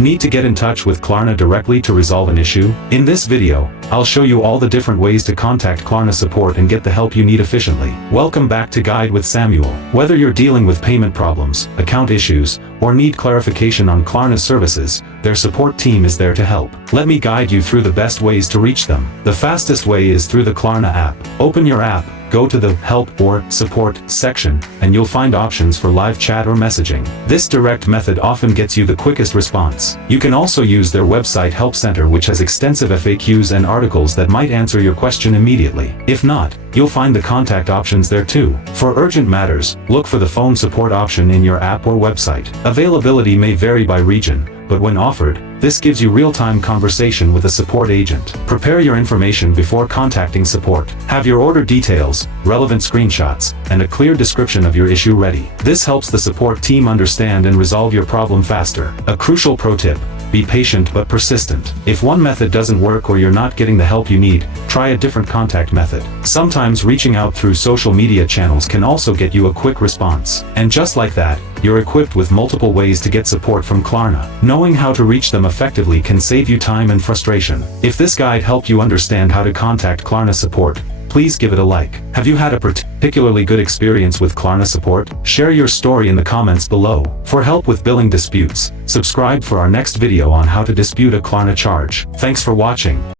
Need to get in touch with Klarna directly to resolve an issue? In this video, I'll show you all the different ways to contact Klarna support and get the help you need efficiently. Welcome back to Guide with Samuel. Whether you're dealing with payment problems, account issues, or need clarification on Klarna's services, their support team is there to help. Let me guide you through the best ways to reach them. The fastest way is through the Klarna app. Open your app, go to the Help or Support section, and you'll find options for live chat or messaging. This direct method often gets you the quickest response. You can also use their website Help Center, which has extensive FAQs and articles that might answer your question immediately. If not, you'll find the contact options there too. For urgent matters, look for the phone support option in your app or website. Availability may vary by region, but when offered, this gives you real-time conversation with a support agent. Prepare your information before contacting support. Have your order details, relevant screenshots, and a clear description of your issue ready. This helps the support team understand and resolve your problem faster. A crucial pro tip: be patient but persistent. If one method doesn't work or you're not getting the help you need, try a different contact method. Sometimes reaching out through social media channels can also get you a quick response. And just like that, you're equipped with multiple ways to get support from Klarna. Knowing how to reach them effectively can save you time and frustration. If this guide helped you understand how to contact Klarna support, please give it a like. Have you had a particularly good experience with Klarna support? Share your story in the comments below. For help with billing disputes, subscribe for our next video on how to dispute a Klarna charge. Thanks for watching.